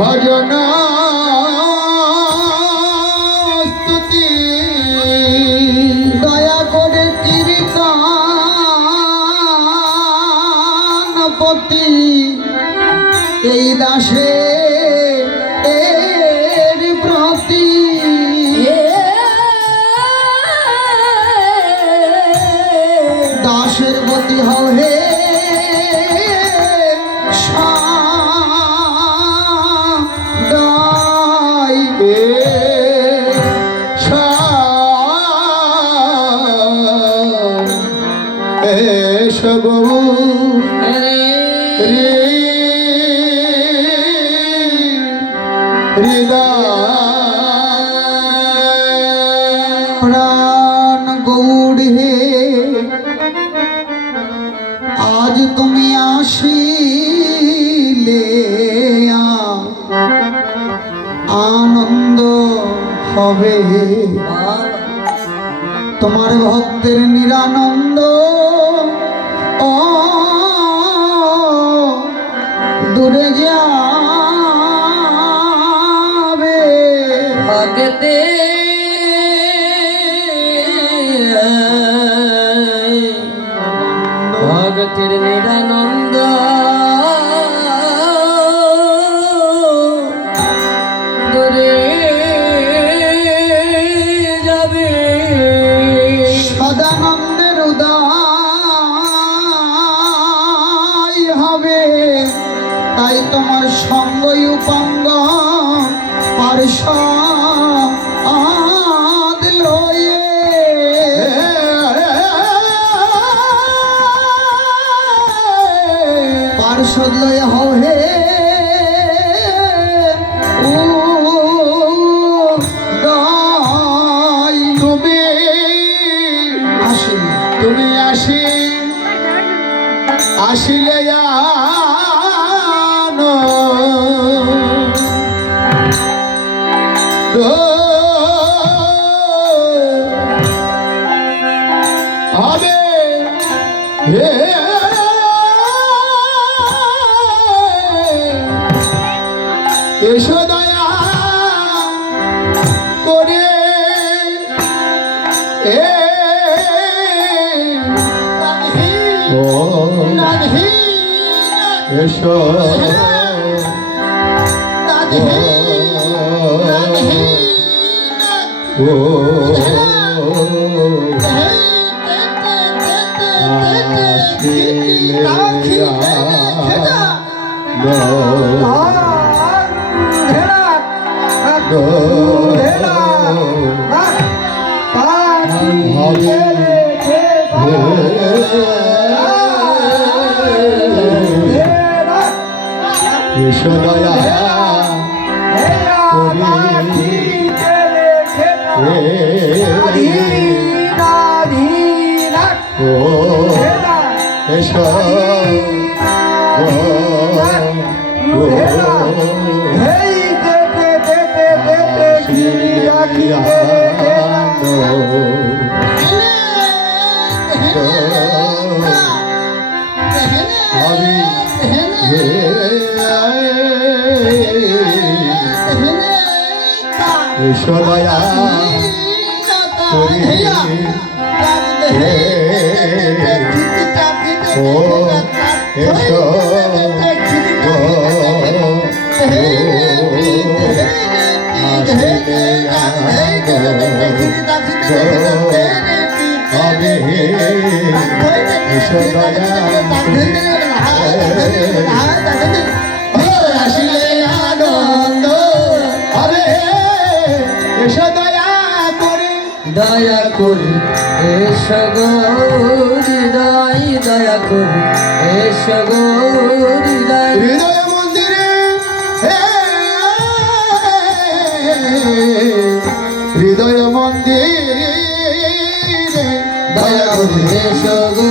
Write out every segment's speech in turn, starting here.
ভজন স্তুতি দয়া করে কীর্তনপতি এই দাসে এর প্রতি দাসের গতি হও হে প্রাণ গৌড় হে আজ তুমি আসিলে আনন্দ হবে তোমার ভক্তের নিরানন্দ দূরে যাবে ভগতে ভগতের নিরানন্দ দূরে যাবে সদানন্দের উদয় হবে তাই তোমার সঙ্গই উপাঙ্গ পার্ষদ লয়ে পার্ষদ লয়ে হও হে তুমি আসিলে হবে এসো দয়া করে এসো দয়া এসো দয়া আসিলে আনন্দ হবে এসো দয়া করে এসো গো হৃদয় দয়া করে এসো গো হৃদয় মন্দিরে হৃদয় মন্দিরে দয়া করে এসো গো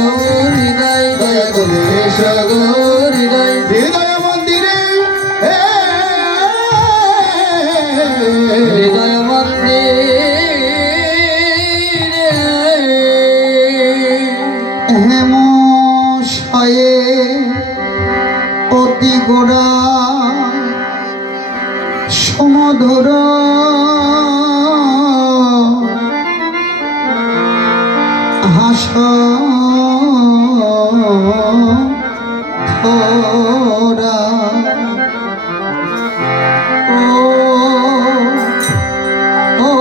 হৃদয় দয়া করে এসো গো হৃদয় হৃদয় মন্দিরে হৃদয় মন্দিরে হেমশয়ে অতি গোড়া মধুর হাস ধরা ও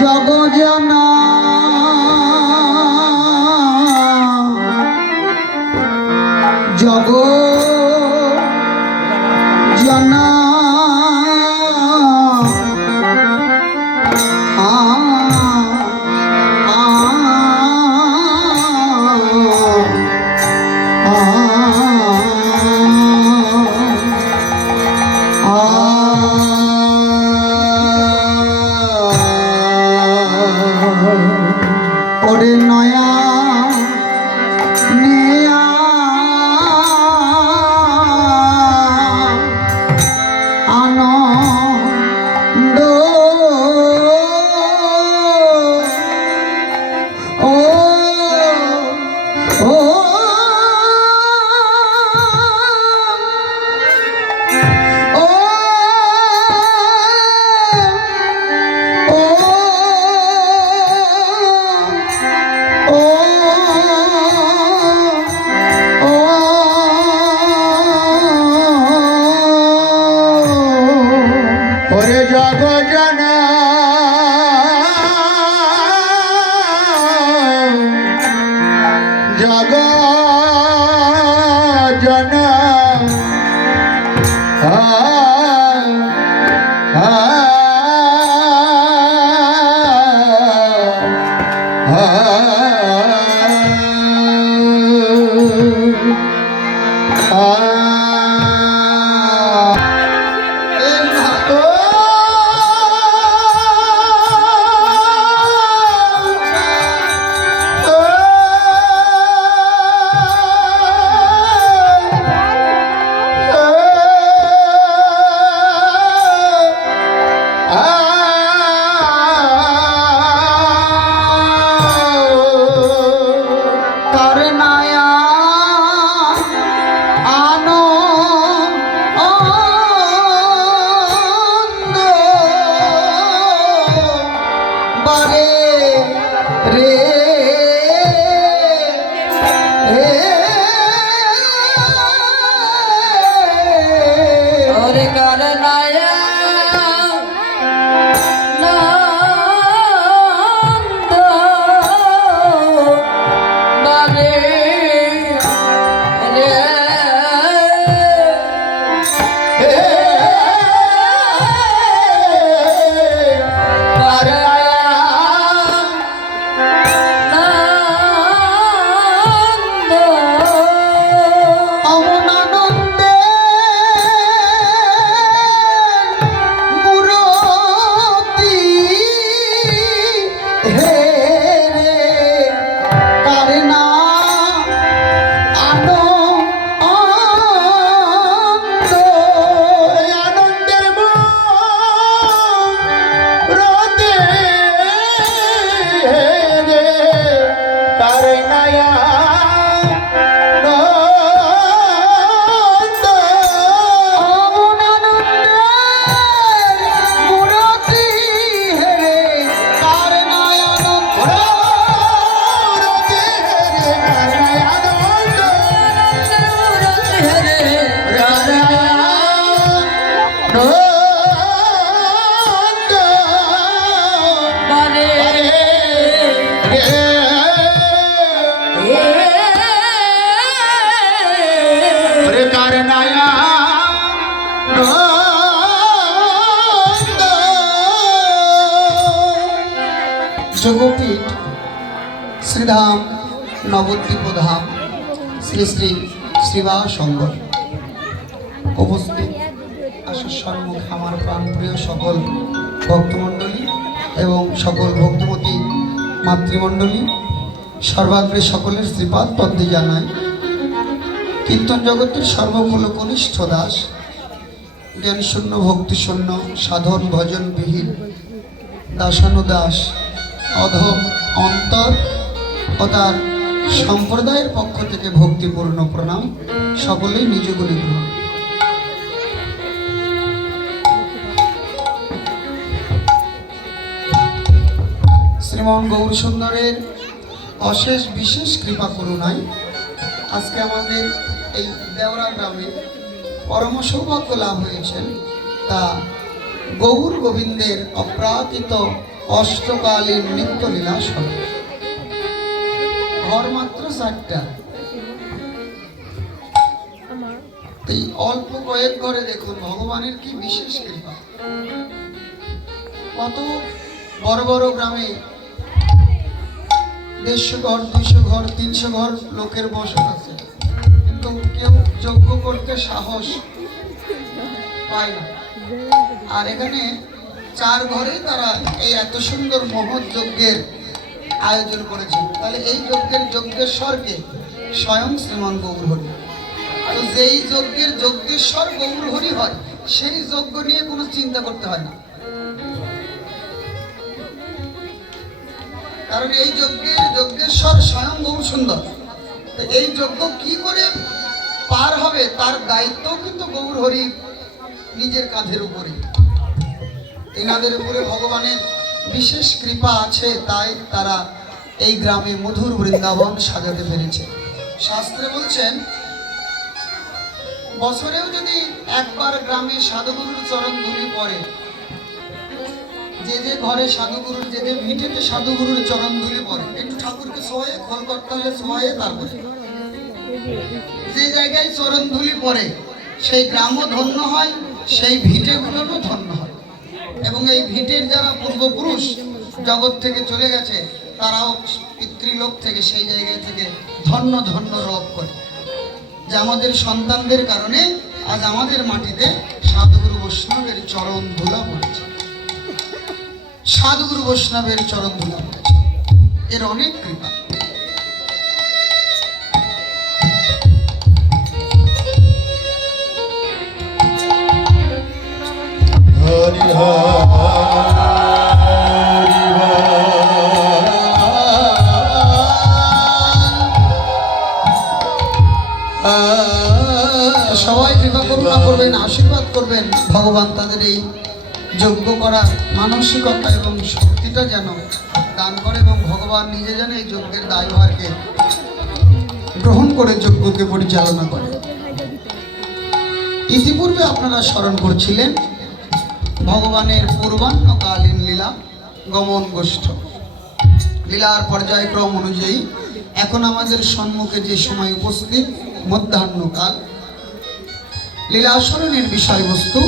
জগজনা জগ জনা ওরে নয়া নেয়া আনন্দ ও ও ওরে জগজনা জগজনা যোগপীঠ শ্রীধাম নবদ্বীপ ধাম শ্রী শ্রী শ্রীবাস অঙ্গন উপস্থিত আসার সম্মুখ আমার প্রাণপ্রিয় সকল ভক্তমণ্ডলী এবং সকল ভক্তমতী মাতৃমণ্ডলী সর্বাগ্রে সকলের শ্রীপাদ পদ্মে জানায় কীর্তন জগতের সর্বমূল কনিষ্ঠ দাস জ্ঞানশূন্য ভক্তিশূন্য সাধন ভজন বিহীন দাসানুদাস অধম অন্তর ও তার সম্প্রদায়ের পক্ষ থেকে ভক্তিপূর্ণ প্রণাম। সকলেই নিজ গুণে গ্রহণ। শ্রীমন গৌর সুন্দরের অশেষ বিশেষ কৃপা করুণায় আজকে আমাদের এই দেওরা গ্রামে পরম সৌভাগ্য লাভ হয়েছেন তা গৌর গোবিন্দের অপ্রাকৃত অষ্টকালীন নিত্যলীলা স্বরূপ। ঘর মাত্র 4টা, এই অল্প কয়েক ঘরে দেখুন ভগবানের কি বিশেষ কৃপা। কত বড় বড় গ্রামে 150 ঘর 200 ঘর 300 ঘর লোকের বসত আছে, কিন্তু কেউ যজ্ঞ করতে সাহস পায় না। আর এখানে 4 ঘরে তারা এই এত সুন্দর মহৎ যজ্ঞের আয়োজন করেছে। তাহলে এই যজ্ঞেশ্বরকে স্বয়ং শ্রীমান গৌর হরি। তো যেই যজ্ঞেশ্বর গৌর হরি হয় সেই যজ্ঞ নিয়ে কোনো চিন্তা করতে হয় না, কারণ এই যজ্ঞেশ্বর স্বয়ং গৌর সুন্দর। তো এই যজ্ঞ কি করে পার হবে তার দায়িত্ব কিন্তু গৌর হরি নিজের কাঁধের উপরে। এনাদের উপরে ভগবানের বিশেষ কৃপা আছে, তাই তারা এই গ্রামে মধুর বৃন্দাবন সাজাতে পেরেছে। শাস্ত্রে বলছেন বছরেও যদি একবার গ্রামে সাধুগুরুর চরণ ধুলি পড়ে, যে ঘরে সাধুগুরুর যে ভিটেতে সাধুগুরুর চরণ ধুলি পড়ে, একটু ঠাকুরকে সোয়ে খোল করতে হলে সোয়ে, তারপরে যে জায়গায় চরণ ধুলি পড়ে সেই গ্রামও ধন্য হয়, সেই ভিটেগুলোরও ধন্য হয়। এবং এই ভিটের যারা পূর্বপুরুষ জগৎ থেকে চলে গেছে তারাও পিতৃলোক থেকে সেই জায়গায় থেকে ধন্য ধন্য রব করে, যে আমাদের সন্তানদের কারণে আজ আমাদের মাটিতে সাধুগুরু বৈষ্ণবের চরণ ধুলা পড়েছে, সাধুগুরু বৈষ্ণবের চরণ ধুলা পড়েছে। এর অনেক কৃপা। হরি সবাই কৃপা করুণা করবেন, আশীর্বাদ করবেন, ভগবান তাদের এই যজ্ঞ করার মানসিকতা এবং শক্তিটা যেন দান করে এবং ভগবান নিজে যেন এই যজ্ঞের দায়ভারকে গ্রহণ করে যজ্ঞকে পরিচালনা করে। ইতিপূর্বে আপনারা স্মরণ করছিলেন ভগবানের পূর্বাহ্নকালীন লীলা গমন গোষ্ঠ লীলার পর্যায়ক্রম অনুযায়ী এখন আমাদের সম্মুখে যে সময় উপস্থিত মধ্যাহ্নকাল। লীলাস্মরণের বিষয়বস্তু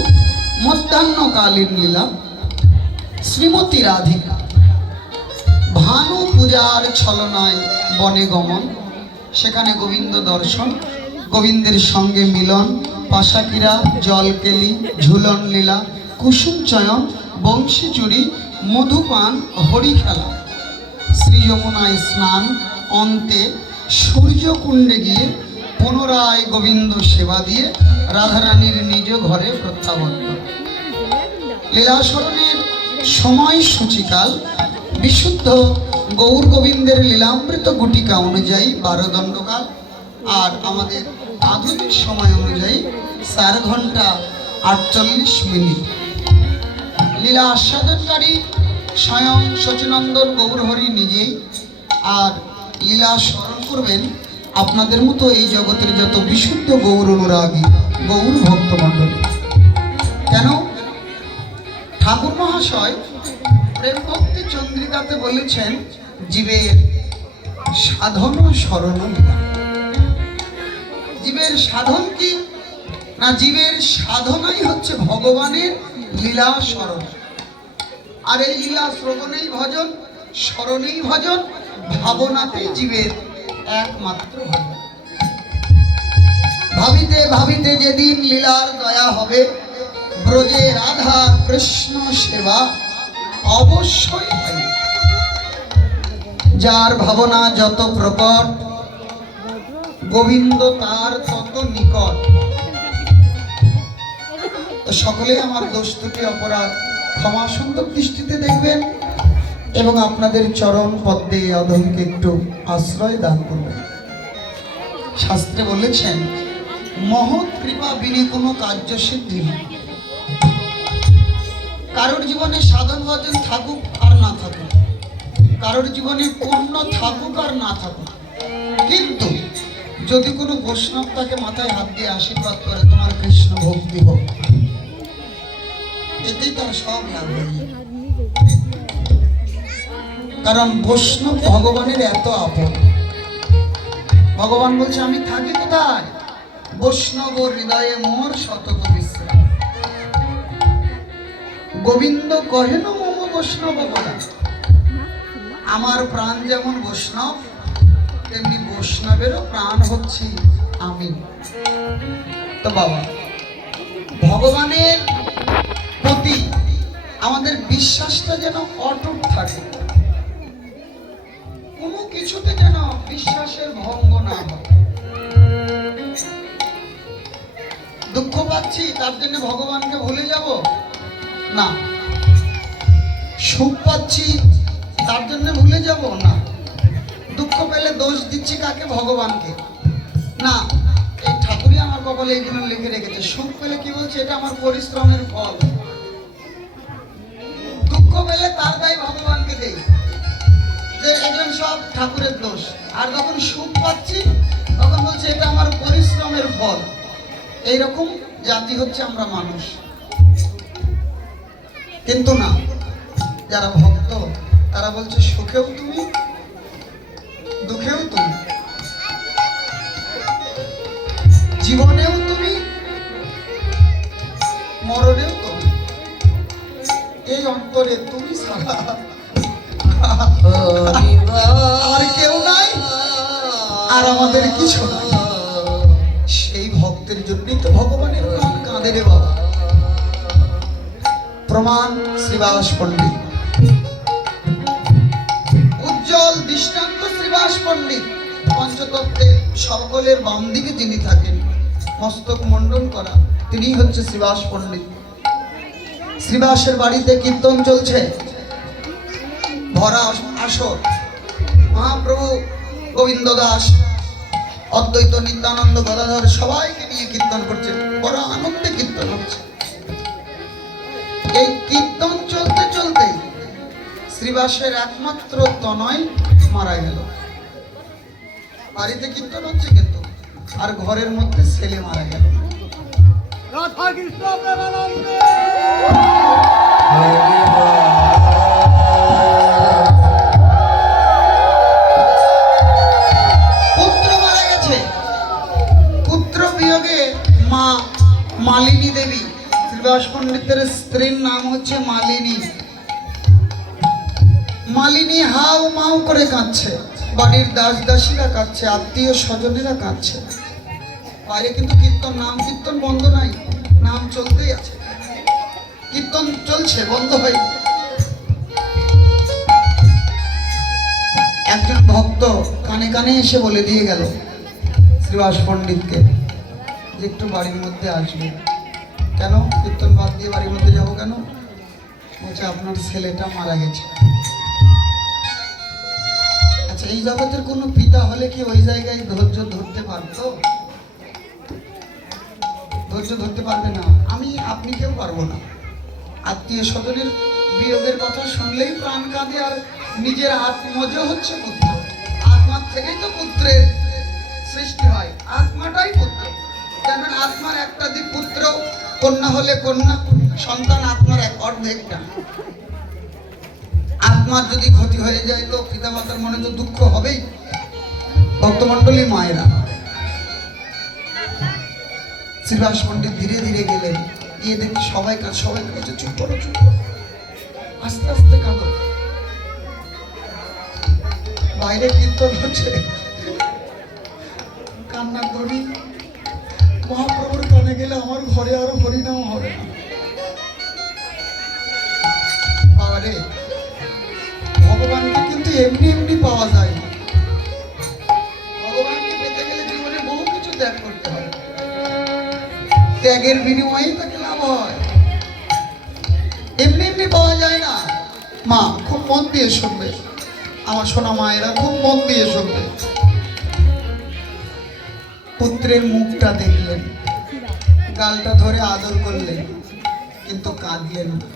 মধ্যাহ্নকালীন লীলা। শ্রীমতী রাধিকা ভানু পূজার ছলনায় বনে গমন, সেখানে গোবিন্দ দর্শন, গোবিন্দের সঙ্গে মিলন, পাশাকিরা, জলকেলি, ঝুলন লীলা, কুসুম চয়ন, বংশী চুরি, মধুপান, হরি খেলা, শ্রী যমুনায় স্নান, অন্তে সূর্যকুণ্ডে গিয়ে পুনরায় গোবিন্দ সেবা দিয়ে রাধারানীর নিজ ঘরে প্রত্যাবর্তন। লীলাস্মরণের সময় সূচিকাল বিশুদ্ধ গৌর গোবিন্দের লীলামৃত গুটিকা অনুযায়ী 12 দণ্ডকাল, আর আমাদের আধুনিক সময় অনুযায়ী 4 ঘন্টা 48 মিনিট। লীলা আস্বাদনকারী স্বয়ং সচিনন্দন গৌরহরি নিজেই, আর লীলা স্মরণ করবেন আপনাদের মতো এই জগতের যত বিশুদ্ধ গৌর অনুরাগী গৌর ভক্তমণ্ডল। কেন? ঠাকুর মহাশয় প্রেম ভক্তি চন্দ্রিকাতে বলেছেন জীবের সাধন স্মরণ লীলা। জীবের সাধন কি না? জীবের সাধনাই হচ্ছে ভগবানের লীলা স্মরণ। আর এই লীলা শ্রবণেই ভজন, স্মরণেই ভজন, ভাবনাতেই জীবের একমাত্র ভজন। ভাবিতে ভাবিতে যেদিন লীলার দয়া হবে, ব্রজে রাধা কৃষ্ণ সেবা অবশ্যই পাইবে। যার ভাবনা যত প্রকট, গোবিন্দ তার তত নিকট। তো সকলেই আমার দোষ ত্রুটি অপরাধ ক্ষমা সুন্দর দৃষ্টিতে দেখবেন এবং আপনাদের চরণ পদ্মে অধমকে একটু আশ্রয় দান করবেন। শাস্ত্রে বলেছেন, মহৎ কৃপা বিনে কোনো কার্য সিদ্ধি হয়। কারোর জীবনে সাধন ভজন থাকুক আর না থাকুক, কারোর জীবনে পুণ্য থাকুক আর না থাকুক, কিন্তু যদি কোনো বৈষ্ণব তাকে মাথায় হাত দিয়ে আশীর্বাদ করে তোমার কৃষ্ণ ভক্তি হোক, এতেই তার সব লাভ হয়ে যায়। কারণ বৈষ্ণব ভগবানের এত আপন। ভগবান বলছে, আমি থাকি কোথায়? বৈষ্ণব হৃদয়ে মোর শতক বিশ্রাম। গোবিন্দ কহেন মম বৈষ্ণব বলা। আমার প্রাণ যেমন বৈষ্ণব, তেমনি বৈষ্ণবেরও প্রাণ হচ্ছি আমি। তো বাবা, ভগবানের প্রতি আমাদের বিশ্বাসটা যেন অটুট থাকে, কোনো কিছুতে যেন বিশ্বাসের ভঙ্গ না হয়। দুঃখ পাচ্ছি তার জন্য ভগবানকে ভুলে যাব না, সুখ পাচ্ছি তার জন্য ভুলে যাব না, দুঃখ পেলে দোষ দিচ্ছি কাকে? ভগবানকে না। এই ঠাকুরই আমার কপালে এইগুলো লিখে রেখেছে। সুখ পেলে কি বলছে? এটা আমার পরিশ্রমের ফল। দুঃখ পেলে তার দায় ভগবানকে দেই, যে একজন সব ঠাকুরের দোষ। আর যখন সুখ পাচ্ছি তখন বলছে এটা আমার পরিশ্রমের ফল। এইরকম জাতি হচ্ছে আমরা মানুষ। কিন্তু না, যারা ভক্ত তারা বলছে সুখেও তুমি, দুঃখেও তুমি, জীবনেও তুমি, মরণেও তুমি। এই অন্তরে তুমি ছাড়া আর কেউ নাই, আর আমাদের কিছু নাই। সেই ভক্তের জন্যই তো ভগবানের প্রাণ কাঁদে রে বাবা। প্রমাণ শ্রীবাস পণ্ডিত, উজ্জ্বল দৃষ্টান্ত শ্রীবাস পণ্ডিত। পঞ্চতত্ত্বে সকলের বাম দিকে যিনি থাকেন, মস্তক মণ্ডন করা, তিনি হচ্ছে শ্রীবাস পণ্ডিত। শ্রীবাসের বাড়িতে কীর্তন চলছে, ভরা আসর। মহাপ্রভু গোবিন্দ দাস, অদ্বৈত নিত্যানন্দ গদাধর সবাইকে নিয়ে কীর্তন করছেন, বড় আনন্দে কীর্তন হচ্ছে। এই কীর্তন চলতে চলতে শ্রীবাসের একমাত্র তনয় মারা গেল। বাড়িতে কীর্তন হচ্ছে কিন্তু, আর ঘরের মধ্যে ছেলে মারা গেল। রাধা কৃষ্ণ প্রেমানন্দে। পুত্র মারা গেছে। পুত্র বিয়োগে মা মালিনী দেবী, শ্রীবাস পণ্ডিতের স্ত্রীর নাম হচ্ছে মালিনী। মালিনী হাউ মাউ করে কাঁদছে, বাড়ির দাস দাসীরা কাঁদছে, আত্মীয় স্বজনেরা কাঁদছে। বাইরে কিন্তু কীর্তন, নাম কীর্তন বন্ধ নাই, নাম চলতেই আছে, কীর্তন চলছে, বন্ধ হয়। একজন ভক্ত কানে কানে এসে বলে দিয়ে গেল শ্রীবাস পণ্ডিতকে যে একটু বাড়ির মধ্যে আসবে। কেন? কীর্তন বাদ দিয়ে বাড়ির মধ্যে যাবো কেন? বলছে আপনার ছেলেটা মারা গেছে। আচ্ছা, এই জগতের কোনো পিতা হলে কি ওই জায়গায় ধৈর্য ধরতে পারতো? ধৈর্য ধরতে পারবে না। আমি আপনি কেউ পারবো না। আত্মীয় স্বজনের বিয়োগের কথা শুনলেই প্রাণ কাঁদে, আর নিজের আত্মজ হচ্ছে পুত্র। আত্মার থেকেই তো পুত্রের সৃষ্টি হয়, আত্মাটাই পুত্র। জানেন, আত্মার একটা দিক পুত্র, কন্যা হলে কন্যা সন্তান আত্মার এক অর্ধেকটা। আত্মার যদি ক্ষতি হয়ে যায় তো পিতামাতার মনে তো দুঃখ হবেই। ভক্তমণ্ডলী মায়েরা, শ্রীবাস পণ্ডিত ধীরে ধীরে গেলেন, গিয়ে দেখি সবাই কাছে চুপ করো, চুপ করো, আস্তে আস্তে কাঁদো। বাইরে কীর্তন হচ্ছে, কান্না করি মহাপ্রভুর কানে গেলে আমার ঘরে আর হরিনাম হবে না। বাবারে, ভগবানকে কিন্তু এমনি এমনি পাওয়া যায় না। ভগবানকে পেতে গেলে জীবনে বহু কিছু ত্যাগ করতে হয়। ত্যাগের বিনিময়ে তাকে লাভ হয়, এমনি এমনি পাওয়া যায় না। মা খুব মন দিয়ে শুনবে, আমার সোনা মায়েরা খুব মন দিয়ে শুনবে। পুত্রের মুখটা দেখলেন, গালটা ধরে আদর করলেন, কিন্তু কাঁদলেন না।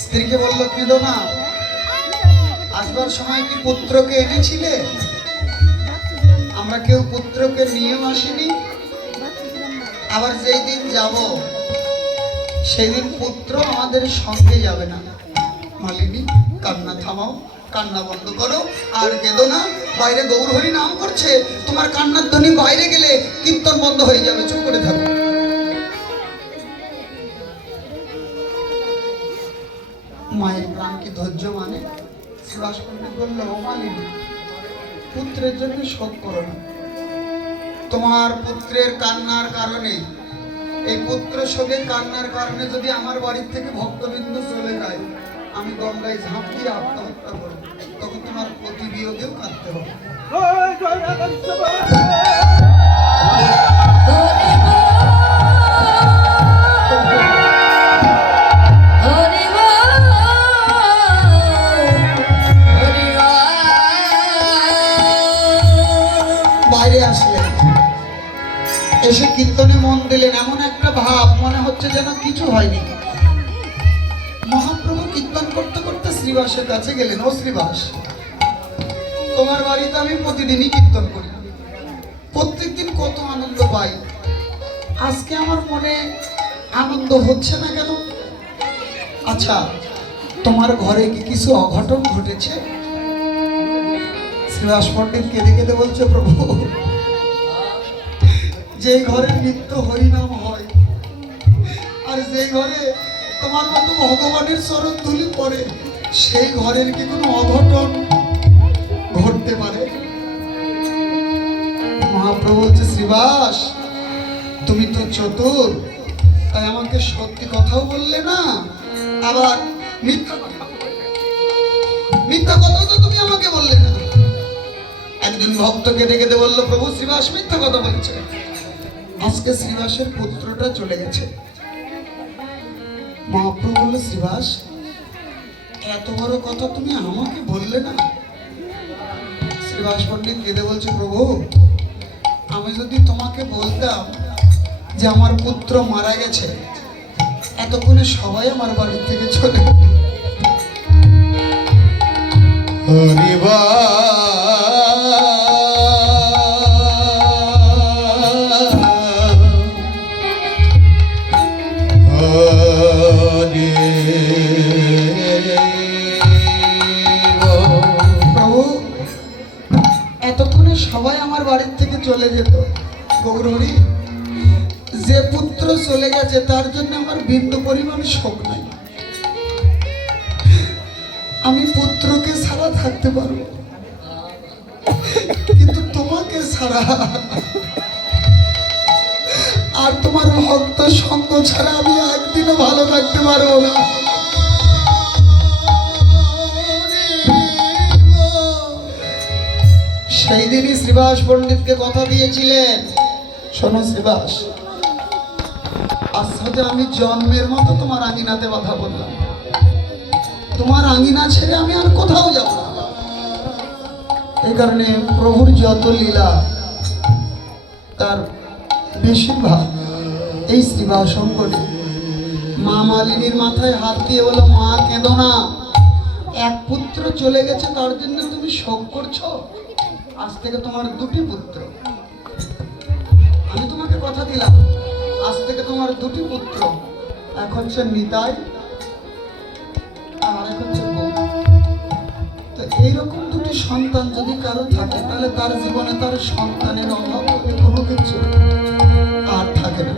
স্ত্রীকে বলল, কেঁদো না, আসবার সময় কি পুত্রকে এনেছিলে? আমরা কেউ পুত্রকে নিয়েও আসিনি, আবার যেই দিন যাব সেই দিন পুত্র আমাদের সঙ্গে যাবে না। মালিনী, কান্না থামাও, কান্না বন্ধ করো, আর কেঁদো না। বাইরে গৌরহরি নাম করছে, তোমার কান্নার ধ্বনি বাইরে গেলে কীর্তন বন্ধ হয়ে যাবে, চুপ করে থাকো। মায়ের প্রাণ কি ধৈর্য মানে? সুভাষ পণ্ডিত বলল, ও মালিনী, পুত্রের জন্য শোক করো না। তোমার পুত্রের কান্নার কারণে, এই পুত্র শোকে কান্নার কারণে যদি আমার বাড়ির থেকে ভক্তবৃন্দ চলে যায়, আমি গঙ্গায় ঝাঁপ দিয়ে আত্মহত্যা করব, তখন তোমার প্রতি বিয়োগেও কাঁদতে হবে। বাইরে আসলেন, এসে কীর্তনে মন দিলেন। এমন একটা ভাব, মনে হচ্ছে যেন কিছু হয়নি। মহাপ্রভু কীর্তন করতে করতে শ্রীবাসের কাছে গেলেন। ও শ্রীবাস, তোমার বাড়িতে আমি প্রতিদিনই কীর্তন করি, প্রত্যেকদিন কত আনন্দ পাই, আজকে আমার মনে আনন্দ হচ্ছে না কেন? আচ্ছা, তোমার ঘরে কি কিছু অঘটন ঘটেছে? শ্রীবাস পণ্ডিত কেঁদে কেঁদে বলছে, প্রভু, যে ঘরে নিত্য হরিনাম হয়, আর যে ঘরে তোমার মতো ভগবানের চরণ ধুলি পড়ে, সেই ঘরের কি কোনো অঘটন ঘটতে পারে? মহাপ্রভু বলছে, শ্রীবাস, তুমি তো চতুর, তাই আমাকে সত্যি কথাও বললে না, আবার মিথ্যা কথাও তো তুমি আমাকে বললে না। একজন ভক্ত কেঁদে কেঁদে বলল, প্রভু, শ্রীবাস মিথ্যা কথা বলছে, আজকে শ্রীবাসের পুত্রটা চলে গেছে। মহাপ্রভু বলল, শ্রীবাস, এত বড় কথা তুমি আমাকে বললে না? শ্রীবাস পণ্ডিত কেঁদে বলছে, প্রভু, আমি যদি তোমাকে বলতাম যে আমার পুত্র মারা গেছে, এতক্ষণে সবাই আমার বাড়ি থেকে চলে এতক্ষণে সবাই আমার বাড়ির থেকে চলে যেত। গৌরহরি, যে পুত্র চলে গেছে তার জন্য আমার বিন্দু পরিমাণ শোক নাই। আমি পুত্রকে ছাড়া থাকতে পারবো, কিন্তু তোমাকে ছাড়া আর তোমার ভক্ত সঙ্গ ছাড়া আমি একদিনও ভালো থাকতে পারবো না। সেই দিনই শ্রীবাস পণ্ডিতকে কথা দিয়েছিলেন, শোনো শ্রীবাস, আজ আমি জন্মের মতো তোমার আঙিনাতে বাধা বললাম, তোমার আঙিনা ছেড়ে আমি আর কোথাও যাব না। এই কারণে প্রভুর যত লীলা, তার বেশিরভাগ এই শ্রীবাস অঙ্গনে। মা মালিনীর মাথায় হাত দিয়ে বলো, মা কেঁদো না, এক পুত্র চলে গেছে তার জন্য তুমি শোক করছো, আজ থেকে তোমার দুটি পুত্র। আমি তোমাকে কথা দিলাম, আজ থেকে তোমার দুটি পুত্র, এক হচ্ছে নিতাই আর এক হচ্ছে বউ। তো এইরকম দুটি সন্তান যদি কারো থাকে, তাহলে তার জীবনে তার সন্তানের অভাব কোনো কিছু আর থাকে না।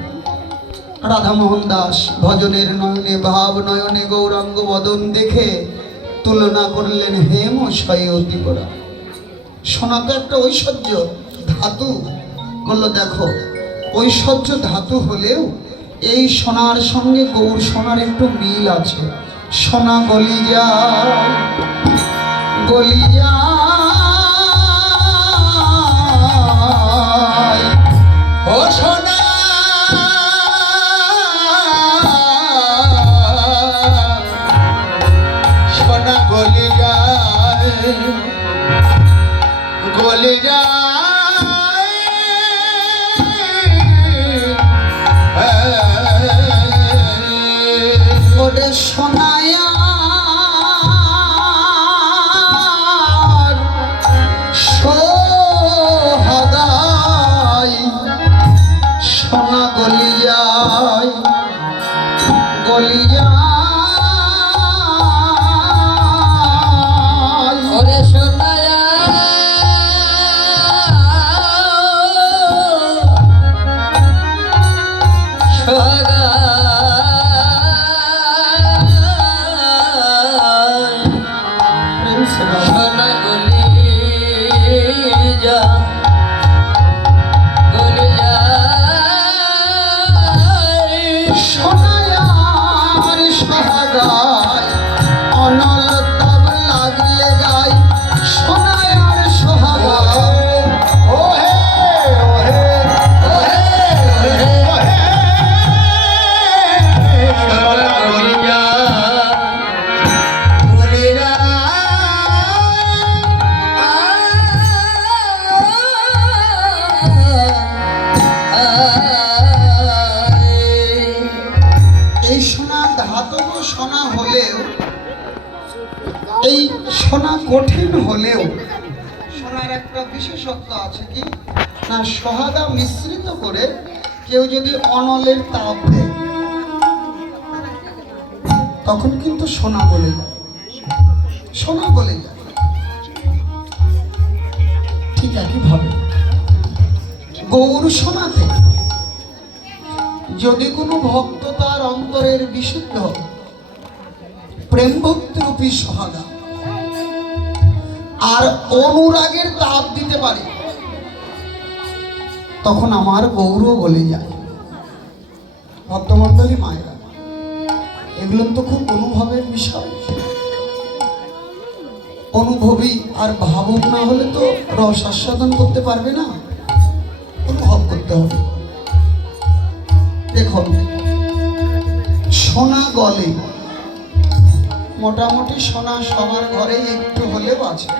রাধামোহন দাস ভজনের নয়নে ভাব নয়নে গৌরাঙ্গ বদন দেখে তুলনা করলেন হেম ও সয়তি করা। শোনা তো একটা ঐশ্বর্য ধাতু, বললো দেখো ঐশ্বর্য ধাতু হলেও এই সোনার সঙ্গে গৌর সোনার একটু মিল আছে। সোনা গলি যায়, গলি যায়, ও সোনা সোনা গলি যায়, গলি যায়, ওরে সোনায়া সোহাগায়, সোনা গলি যায়, গলি যায়, ওরে সোনায়া প্রেম সেবা। সোনা গলি যা গলি যায় সোনায়ার সোহাগায়, অনল তব লাগলে গায়, সোনায়ার সোহাগায়, ও হে ও হে ও হে ও হে, সোনা গলি যায় গলি যায়। এই সোনা ধাতব সোনা হলেও, এই সোনা কঠিন হলেও সোনার একটা বিশেষত্ব আছে কি না, সোহাগা মিশ্রিত করে কেউ যদি অনলের তাপ দেয় তখন কিন্তু সোনা গলে যায়, সোনা গলে যায়। ঠিক একইভাবে গৌর সোনাতে যদি কোনো ভক্ত তার অন্তরের বিশুদ্ধ প্রেম ভক্তিরূপী সোহাগা আর অনুরাগের তাপ দিতে পারে, তখন আমার গৌরও গলে যায়। ভক্তমণ্ডলী মায়েরা, এগুলো তো খুব অনুভবের বিষয়। অনুভবী আর ভাবুক না হলে তো রস আস্বাদন করতে পারবে না, অনুভব করতে হবে। দেখুন, সোনা গলে, মোটামুটি সোনা সবার ঘরে একটু হলেও আছে।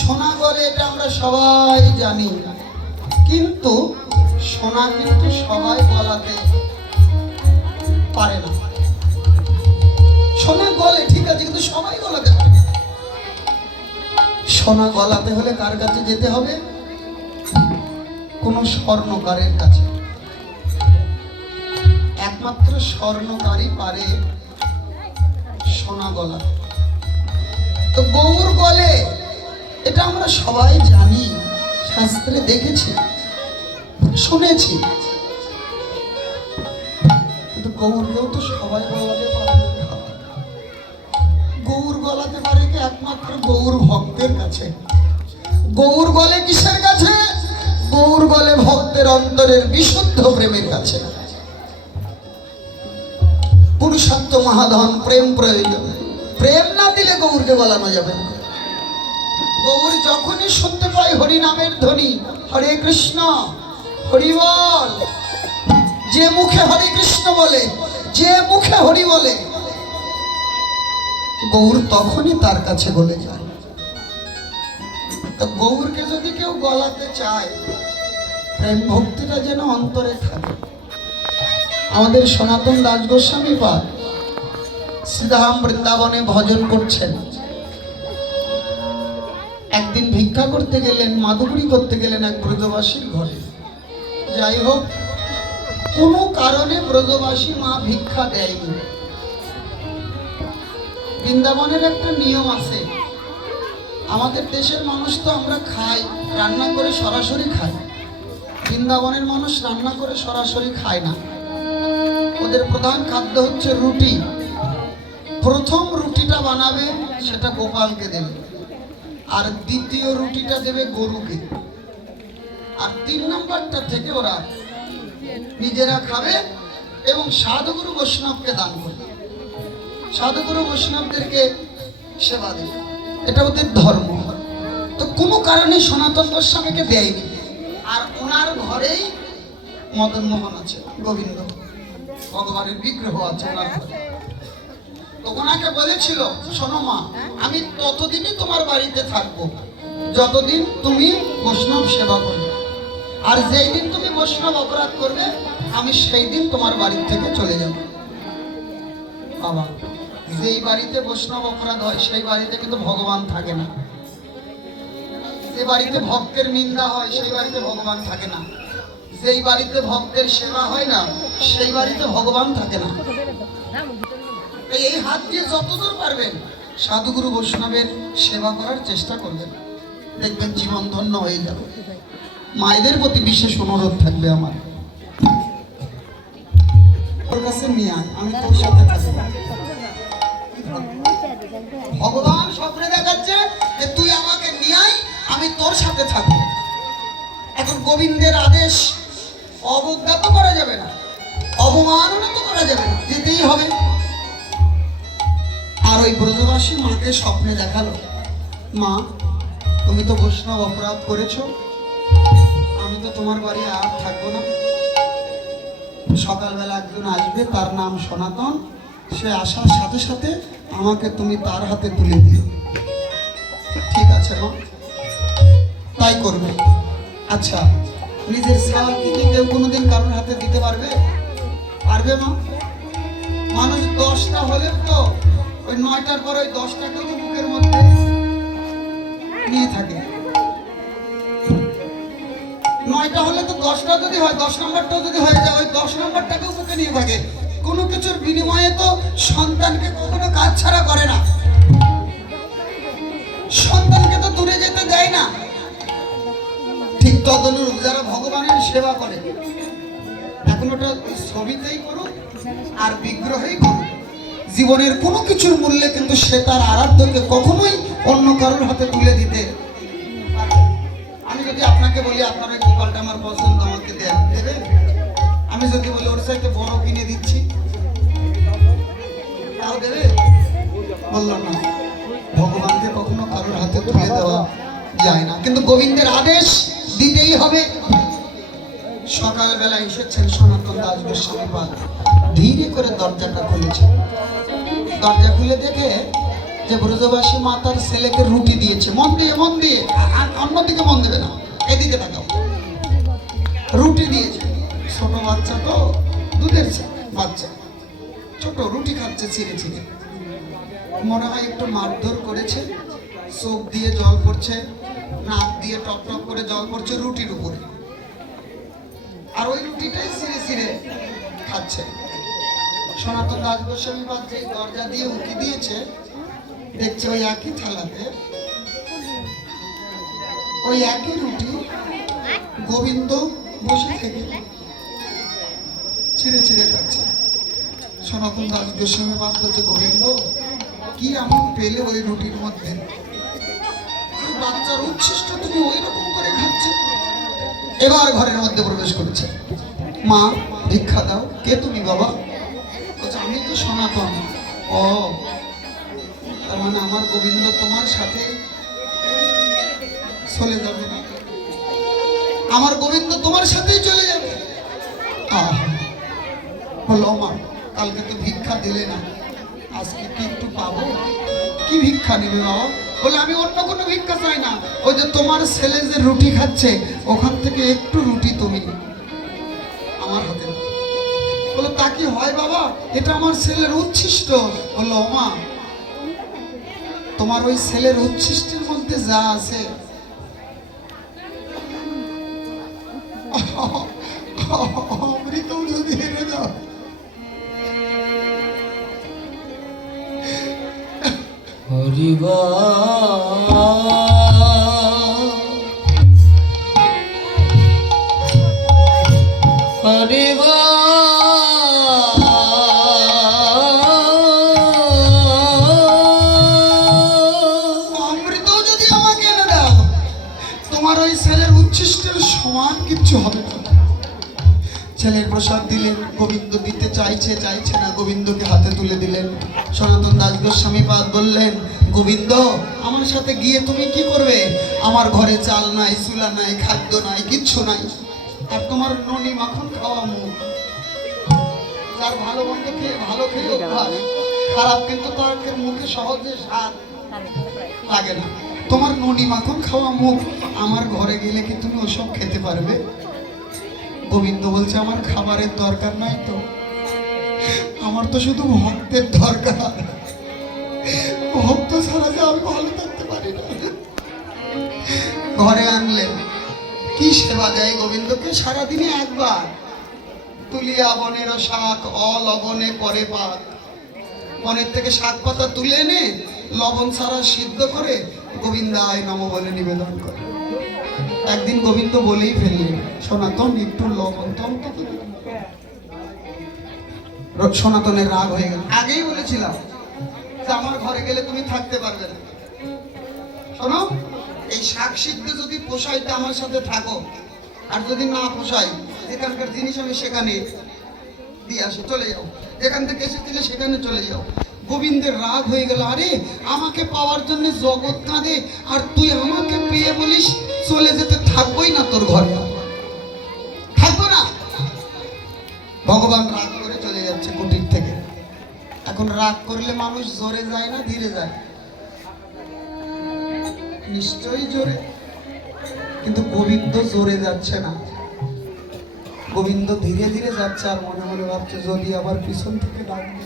সোনা গলে এটা আমরা সবাই জানি, কিন্তু সোনা কিন্তু সবাই গলাতে পারে না। সোনা গলে ঠিক আছে, কিন্তু সবাই গলাতে পারে না। সোনা গলাতে হলে কার কাছে যেতে হবে? কোন স্বর্ণকারের কাছে। একমাত্র স্বর্ণকারই পারে সোনা গলা। তো গৌর গলে, এটা আমরা সবাই জানি, শাস্ত্রে দেখেছি, শুনেছি, কিন্তু গৌরকেও তো সবাই গলাতে পারে না। গৌর গলাতে পারে কি একমাত্র গৌর ভক্তের কাছে। গৌর গলে কিসের কাছে? গৌর গলে ভক্তের অন্তরের বিশুদ্ধ প্রেমের কাছে। পুরুষত্ব মহাধন, প্রেম প্রয়োজন। প্রেম না দিলে গৌরকে গলানো যাবে না। গৌর যখনই শুনতে পায় হরি নামের ধ্বনি, হরে কৃষ্ণ হরি বল, যে মুখে হরে কৃষ্ণ বলে, যে মুখে হরি বলে, গৌর তখনই তার কাছে গলে যায়। তো গৌরকে যদি কেউ গলাতে চায়, প্রেম ভক্তিটা যেন অন্তরে থাকে। আমাদের সনাতন দাস গোস্বামী পাদ শ্রীধাম বৃন্দাবনে ভজন করছেন। একদিন ভিক্ষা করতে গেলেন, মাদুগুরি করতে গেলেন এক ব্রজবাসীর ঘরে। যাই হোক, কোনো কারণে ব্রজবাসী মা ভিক্ষা দেয়নি। বৃন্দাবনের একটা নিয়ম আছে, আমাদের দেশের মানুষ তো আমরা খাই, রান্না করে সরাসরি খাই। বৃন্দাবনের মানুষ রান্না করে সরাসরি খায় না। ওদের প্রধান খাদ্য হচ্ছে রুটি। প্রথম রুটিটা বানাবে, সেটা গোপালকে দেবে, আর দ্বিতীয় রুটিটা দেবে গরুকে, আর 3 নম্বরটা থেকে ওরা নিজেরা খাবে এবং সাধুগুরু বৈষ্ণবকে দান করবে, সাধুগুরু বৈষ্ণবদেরকে সেবা দেবে, এটা ওদের ধর্ম। তো কোনো কারণে সনাতন গোস্বামীকে দেয়নি। আর ওনার ঘরেই মদন মোহন আছে, গোবিন্দ ভগবানের বিগ্রহ আছে ওনার ঘরে। তো ওনাকে বলেছিল, শোনো মা, আমি ততদিনই তোমার বাড়িতে থাকবো যতদিন তুমি বৈষ্ণব সেবা করবে, আর যেই দিন তুমি বৈষ্ণব অপরাধ করবে আমি সেই দিন তোমার বাড়ি থেকে চলে যাব। বাবা, যেই বাড়িতে বৈষ্ণব অপরাধ হয় সেই বাড়িতে কিন্তু ভগবান থাকে না। যে বাড়িতে ভক্তের নিন্দা হয় সেই বাড়িতে ভগবান থাকে না। যেই বাড়িতে ভক্তের সেবা হয় না সেই বাড়িতে ভগবান থাকে না। এই হাত দিয়ে যতদূর পারবেন সাধুগুরু বৈষ্ণবের সেবা করার চেষ্টা করবেন, দেখবেন জীবন ধন্য হয়ে যাবে। মায়েদের প্রতি বিশেষ অনুরোধ থাকবে আমার, ওর কাছে নিয়ে আয়, আমি তোর সাথে থাকবো। ভগবান স্বপ্নে দেখাচ্ছে যে তুই আমাকে নিয়ে আয়, আমি তোর সাথে থাকবো। এখন গোবিন্দের আদেশ অবজ্ঞা তো করা যাবে না, অবমাননা তো করা যাবে না, যেতেই হবে। আর ওই ব্রজবাসী মাকে স্বপ্নে দেখালো, মা তুমি তো বৈষ্ণব অপরাধ করেছো, আমি তো তোমার বাড়ি আর থাকবো না। সকালবেলা একজন আসবে, তার নাম সনাতন, সে আসার সাথে সাথে আমাকে তুমি তার হাতে তুলে দিও। ঠিক আছে মা, তাই করবে। আচ্ছা, নিজের সেবা কি কেউ কোনোদিন কারোর হাতে দিতে পারবে? পারবে মা? মানুষ 10টা হলে তো ওই 9টার পর ওই 10টাকেও তো বুকের মধ্যে নিয়ে থাকে। 9টা হলে তো 10টা যদি হয়, 10 নম্বরটাও যদি হয়ে যায়, ওই 10 নম্বরটাকেও বুকে নিয়ে থাকে। কোনো কিছুর বিনিময়ে তো সন্তানকে কখনো কাজ ছাড়া করে না, সন্তানকে তো দূরে যেতে দেয় না। ঠিক তদনুরূপ যারা ভগবানের সেবা করে, এখন ওটা ছবিতেই করুক আর বিগ্রহেই করুক, জীবনের কোনো কিছুর মূল্যে কিন্তু সে তার আরাধ্যকে কখনোই অন্য কারোর হাতে তুলে দিতে। আমি যদি আপনাকে বলি আপনার ওই গোপালটা আমার পছন্দ, আমাকে দেবে? আমি যদি বলি ওর সাথে বড় কিনে দিচ্ছি, তাও দেবে? বললাম না, ভগবানকে কখনো কারোর হাতে তুলে দেওয়া যায় না, কিন্তু গোবিন্দের আদেশ দিতেই হবে। সকালবেলা এসেছেন সনাতন দাস গোস্বামী পাদ, ধীরে করে দরজাটা খুলেছে। দরজা খুলে দেখে যে ব্রজবাসী মাতার ছেলেকে রুটি দিয়েছে। মন দিয়ে, মন দিয়ে, অন্যদিকে মন দেবে না, এদিকে তাকাও। রুটি দিয়েছে, ছোট বাচ্চা তো, দুধের বাচ্চা, ছোট রুটি খাচ্ছে ছিঁড়ে ছিঁড়ে। মনে হয় একটু মারধর করেছে, চোখ দিয়ে জল পড়ছে, নাক দিয়ে টপ টপ করে জল পড়ছে রুটির উপরে, আর ওই রুটিটাই ছিঁড়ে ছিঁড়ে খাচ্ছে। সনাতন দাস গোস্বামী পাদ যে দরজা দিয়ে উঁকি দিয়েছে, দেখছে ওই একই থালাতে ওই একই রুটি গোবিন্দ বসে থেকে ছিঁড়ে ছিঁড়ে খাচ্ছে। সনাতন দাস গোস্বামী পাদ বলছে, গোবিন্দ কি এমন পেলে ওই রুটির মধ্যে, বাচ্চার উচ্ছিষ্ট তুমি ওই রকম করে খাচ্ছে। এবার ঘরের মধ্যে প্রবেশ করেছে। মা ভিক্ষা দাও। কে তুমি বাবা? বলছে, আমি তো সনাতন। ও, তার মানে আমার গোবিন্দ তোমার সাথে চলে যাবে না? আমার গোবিন্দ তোমার সাথেই চলে যাবে? বললো, মা কালকে তো ভিক্ষা দিলে না, আজকে কি একটু পাবো? কি ভিক্ষা নেবে বাবা? বলে, আমি অন্য কোনো ভিক্ষা চাই না, ওই যে তোমার ছেলে যে রুটি খাচ্ছে ওখান থেকে একটু রুটি তুমি আমার হাতে দাও। বলে, তা কি হয় বাবা? এটা আমার ছেলের উচ্ছিষ্ট। বললো, মা তোমার ওই ছেলের উচ্ছিষ্টের মধ্যে যা আছে অমৃত যদি এনে দাও। হরিবা হরিবা অমৃত যদি আমাকে এনে দাও, তোমার ওই ছেলের উচ্ছিষ্টের সমান অপমান কিচ্ছু হবে না। ছেলের প্রসাদ দিলেন, গোবিন্দ দিতে চাইছে না, গোবিন্দকে হাতে তুলে দিলেন। সনাতন দাস গোস্বামী পাদ বললেন, গোবিন্দ আমার সাথে গিয়ে তুমি কি করবে? আমার ঘরে চাল নাই, চুলা নাই, খাদ্য নাই, কিচ্ছু নাই, আর তোমার ননি মাখন খাওয়া মুখ। যার ভালো মন্দ খেয়ে ভালো খেয়ে অভ্যাস, খারাপ কিন্তু তার মুখে সহজে স্বাদ লাগে না। তোমার ননি মাখন খাওয়া মুখ, আমার ঘরে গেলে কি তুমি ওসব খেতে পারবে? গোবিন্দ বলছে, আমার খাবারের দরকার নাই তো, আমার তো শুধু ভক্তের দরকার। ভক্ত ছাড়া যে আমি ভালো থাকতে পারি না। ঘরে আনলেন, কি সেবা দেয় গোবিন্দকে? সারাদিনে একবার তুলিয়া বনের শাক অলবনে করে পাক। বনের থেকে শাক পাতা তুলে এনে লবণ ছাড়া সিদ্ধ করে গোবিন্দায় নম বলে নিবেদন করে। একদিন গোবিন্দ বলেই ফেললেন, সনাতন একটু লবণ তো অন্তত দিন। সনাতনের রাগ হয়ে গেল। আগেই বলেছিলাম যে আমার ঘরে গেলে তুমি থাকতে পারবে না। শোনো, এই শাক সিদ্ধ যদি পোষায় তা আমার সাথে থাকো, আর যদি না পোষায় যেখানকার জিনিস আমি সেখানে দিয়ে আসি, চলে যাও। যেখান থেকে এসেছিলে সেখানে চলে যাও। গোবিন্দের রাগ হয়ে গেল, আরে আমাকে পাওয়ার জন্য জগৎ কাঁদে, আর তুই আমাকে পেয়ে বলিস চলে যেতে, থাকবোই না তোর ঘরে, থাকবো না। ভগবান রাগ করে চলে যাচ্ছে কুটির থেকে। এখন রাগ করলে মানুষ জোরে যায় না ধীরে যায়? নিশ্চয়ই জোরে। কিন্তু গোবিন্দ জোরে যাচ্ছে না, গোবিন্দ ধীরে ধীরে যাচ্ছে, আর মনে মনে ভাবছে যদি আবার পিছন থেকে ডাকবে,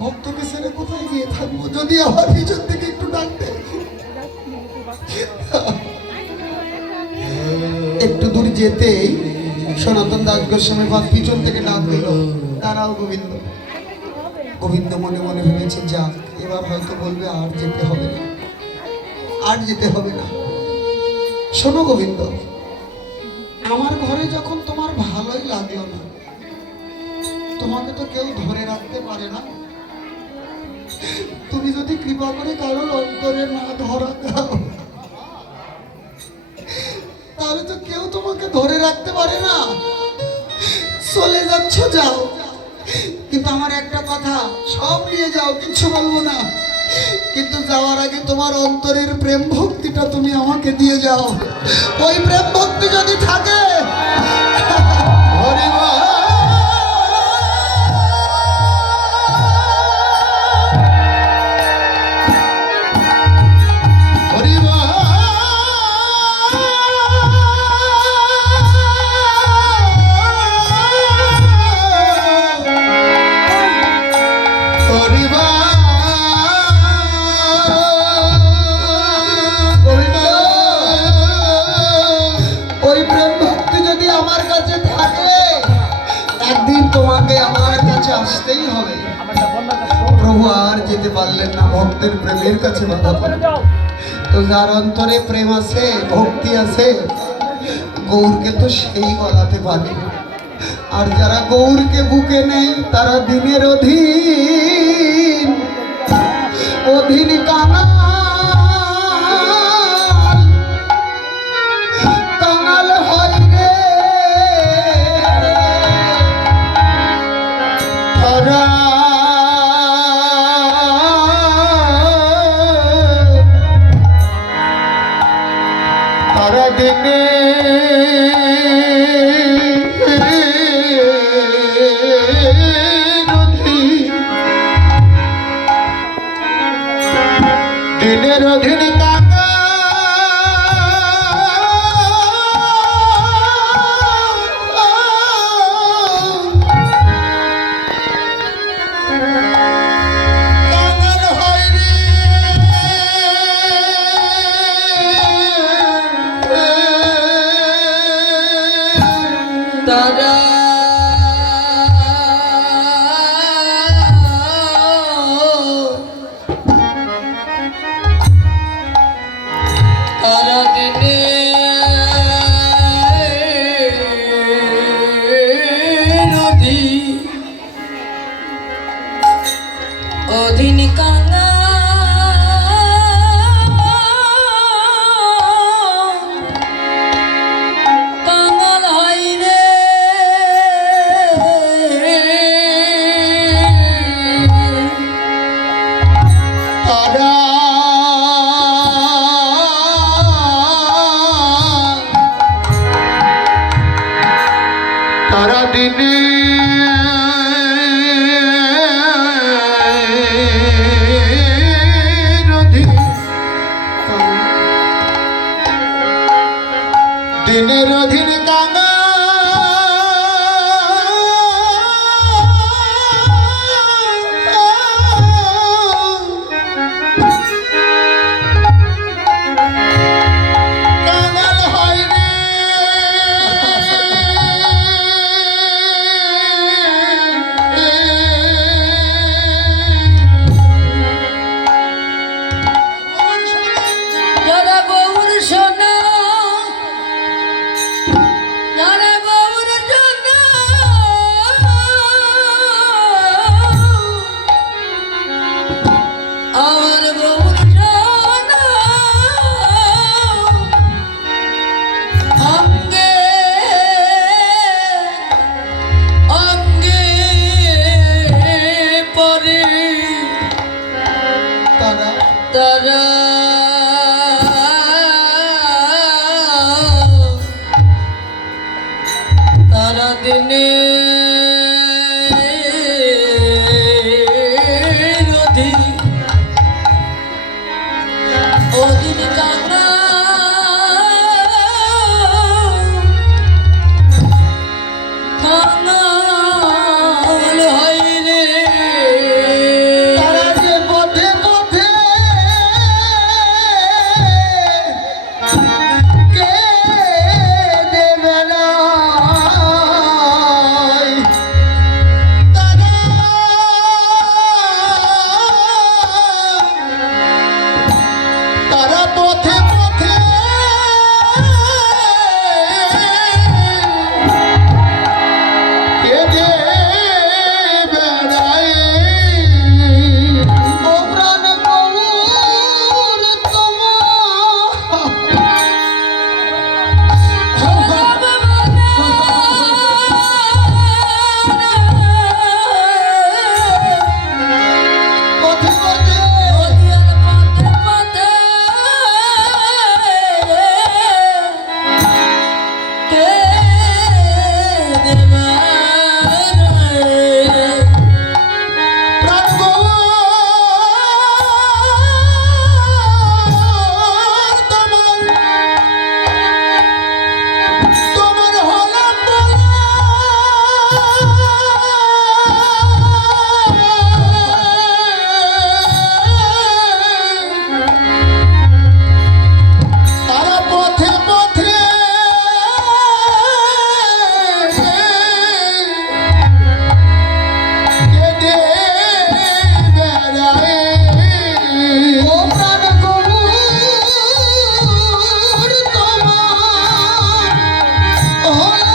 ভক্তকে ছেড়ে কোথায় গিয়ে থাকবো, যদি আবার পিছন থেকে একটু ডাকবে। একটু দূর যেতেই সনাতন দাস গোস্বামী পাদ পিছন থেকে ডাক দিল, তারাও গোবিন্দ। গোবিন্দ মনে মনে ভেবেছে, যাক এবার হয়তো বলবে আর যেতে হবে না, আর যেতে হবে না। শোনো গোবিন্দ, আমার ঘরে যখন তোমার ভালোই লাগলো না, তোমাকে তো কেউ ধরে রাখতে পারে না। তুমি যদি কৃপা করে কারোর অন্তরে না ধরা দাও, তাহলে তো কেউ তোমাকে ধরে রাখতে পারে না। চলে যাচ্ছ, যাও, কিন্তু আমার একটা কথা, সব নিয়ে যাও, কিচ্ছু বলবো না, কিন্তু যাওয়ার আগে তোমার অন্তরের প্রেম ভক্তিটা তুমি আমাকে দিয়ে যাও। ওই প্রেম ভক্তি যদি থাকে, আসতেই হবে। প্রভু আর যেতে পারলেন না, ভক্তের প্রেমের কাছে বাধা পড়ে। তো যার অন্তরে প্রেম আছে, ভক্তি আছে, গৌরকে তো সেই গলাতে পারে। আর যারা গৌরকে বুকে নেই তারা দিনের অধীন, অধীন কাঙাল, কাঙাল হয় রে তারা। তারা দিনে দিনের অধীন কাঙাল, হয় রে তারা। তারা দিনে নদী অধীন কাঙাল, দিনে দিনের অধীন কাঙা কাঙাল হয় রে যারা গৌর সোনা যারা গৌর সোনা আমার গৌর সোনা অঙ্গে অঙ্গে পরে তারা তারা তারা দিনে অধীন কাঙা কাঙাল হয় রে তারা যে পথে পথে কে দেবে না তারা তারা পথে পথে কেঁদে বেড়ায় ও প্রাণ গৌর পথে পথে প্রাণ গৌর তোমার হলাম তারা পথে পথে কেঁদে বেড়ায় ও প্রাণ গৌর তোমার হলাম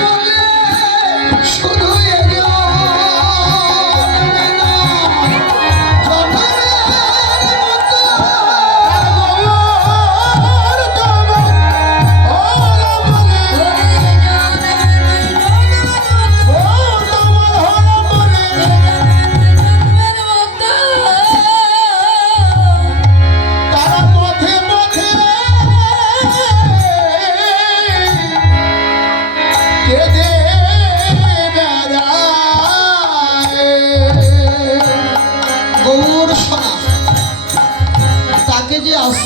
বলে শুধু এলো না জনমের মতো গৌর তোমার হলাম বলে ও তোমার হলাম বলে তারা পথে পথে কেঁদে বেড়ায় গৌর সোনা তাকে যে